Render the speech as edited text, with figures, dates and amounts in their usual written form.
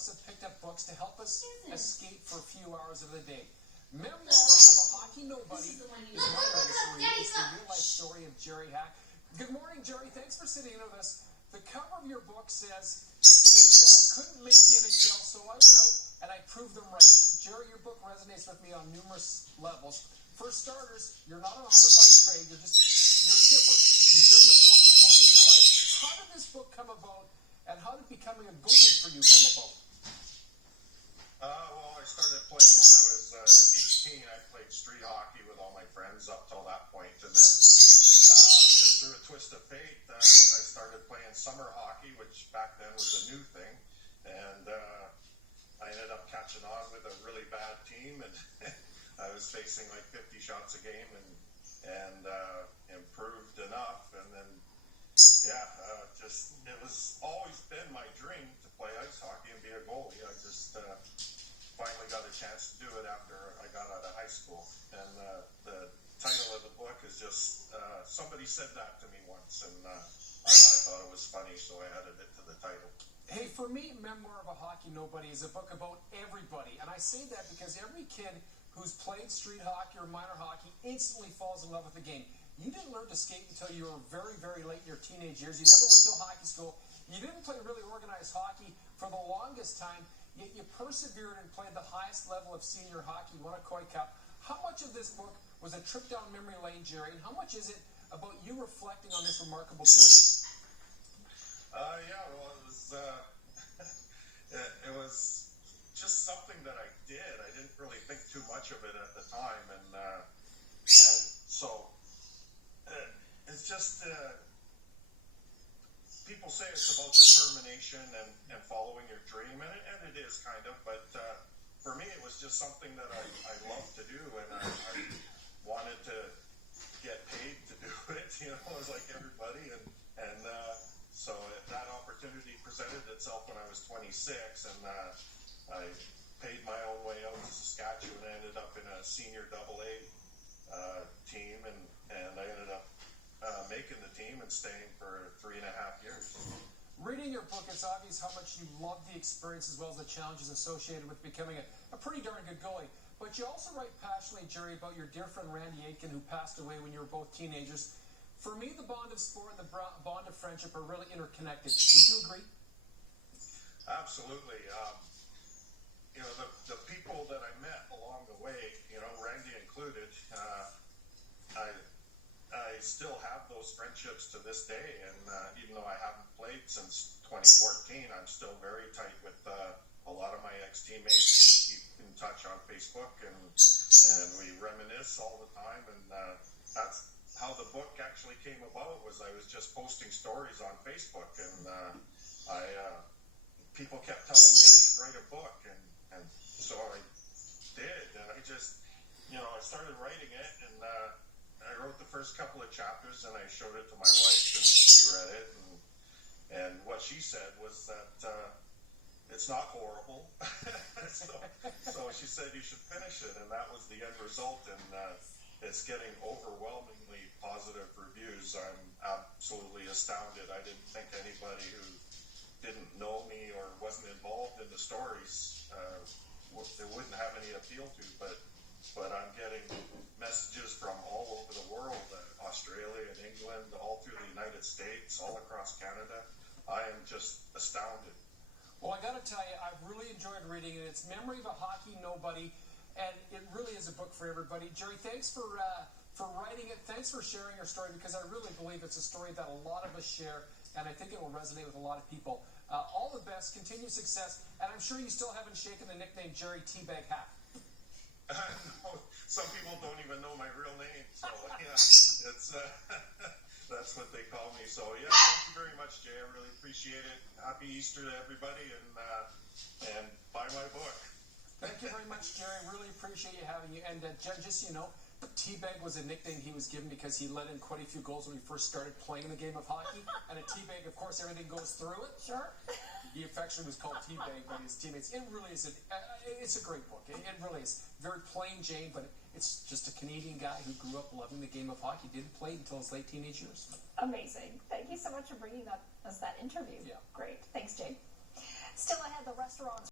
us have picked up books to help us escape for a few hours of the day. Memoir of a Hockey Nobody is my latest read. It's the real-life story of Jerry Hack. Good morning, Jerry. Thanks for sitting in with us. The cover of your book says, they said I couldn't make the NHL, so I went out and I proved them right. Jerry, your book resonates with me on numerous levels. For starters, you're not an author by trade. You're a shipper. You've driven a forklift once in your life. How did this book come about, and how did becoming a goalie for you come about? Well, I started playing when I was 18. I played street hockey with all my friends up till that point, and then just through a twist of fate, I started playing summer hockey, which back then was a new thing, and I ended up catching on with a really bad team, and I was facing like 50 shots a game, and improved enough, and then it was always been my dream to play ice hockey and be a goalie. I just finally got a chance to do it after I got out of high school, and the title of the book is just somebody said that to me once, and I thought it was funny, so I added it to the title. Hey, for me, Memoir of a Hockey Nobody is a book about everybody, and I say that because every kid who's played street hockey or minor hockey instantly falls in love with the game. You didn't learn to skate until you were very, very late in your teenage years. You never went to a hockey school. You didn't play really organized hockey for the longest time, yet you persevered and played the highest level of senior hockey, won a Koi Cup. How much of this book was a trip down memory lane, Jerry, and how much is it about you reflecting on this remarkable journey? It was just something that I did. I didn't really think too much of it at the time, and so it's just people say it's about determination and following your dream, and it is kind of, but for me it was just something that I love to do, and I wanted to get paid to do it, as like everybody, and so that opportunity presented itself when I was 26, and I paid my own way out to Saskatchewan. I ended up in a senior AA team, and I ended up making the team and staying for 3.5 years. Reading your book, it's obvious how much you love the experience as well as the challenges associated with becoming a pretty darn good goalie. But you also write passionately, Jerry, about your dear friend Randy Aitken, who passed away when you were both teenagers. For me, the bond of sport and the bond of friendship are really interconnected. Would you agree? Absolutely. The people that I met along the way, Randy included, I still have those friendships to this day, and even though I haven't played since 2014, I'm still very tight with a lot of my ex-teammates. We keep in touch on Facebook, and we reminisce all the time, and that's how the book actually came about. Was I was just posting stories on Facebook, and people kept telling me I should write a book, and so I did, and I just, I started writing it, and I wrote the first couple of chapters, and I showed it to my wife, and she read it, and what she said was that it's not horrible. so she said you should finish it, and that was the end result, and it's getting overwhelmingly positive reviews. I'm absolutely astounded. I didn't think anybody who didn't know me or wasn't involved in the stories it wouldn't have any appeal to, but I'm getting messages from all over the world, Australia and England, all through the United States, all across Canada. I am just astounded. Well, I got to tell you, I've really enjoyed reading it. It's Memory of a Hockey Nobody, and it really is a book for everybody. Jerry, thanks for writing it. Thanks for sharing your story, because I really believe it's a story that a lot of us share, and I think it will resonate with a lot of people. All the best, continued success, and I'm sure you still haven't shaken the nickname Jerry Teabag Hack. No, some people don't even know my real name, so yeah, it's that's what they call me. So yeah, thank you very much, Jay. I really appreciate it. Happy Easter to everybody, and buy my book. Thank you very much, Jerry. Really appreciate you having you. And just so you know, Teabag was a nickname he was given because he let in quite a few goals when he first started playing the game of hockey. And a teabag, of course, everything goes through it. Sure. He affectionately was called Teabag by his teammates. It really is it's a great book. It really is. Very plain Jane, but it's just a Canadian guy who grew up loving the game of hockey. Didn't play until his late teenage years. Amazing. Thank you so much for bringing us that interview. Yeah. Great. Thanks, Jay. Still ahead, the restaurants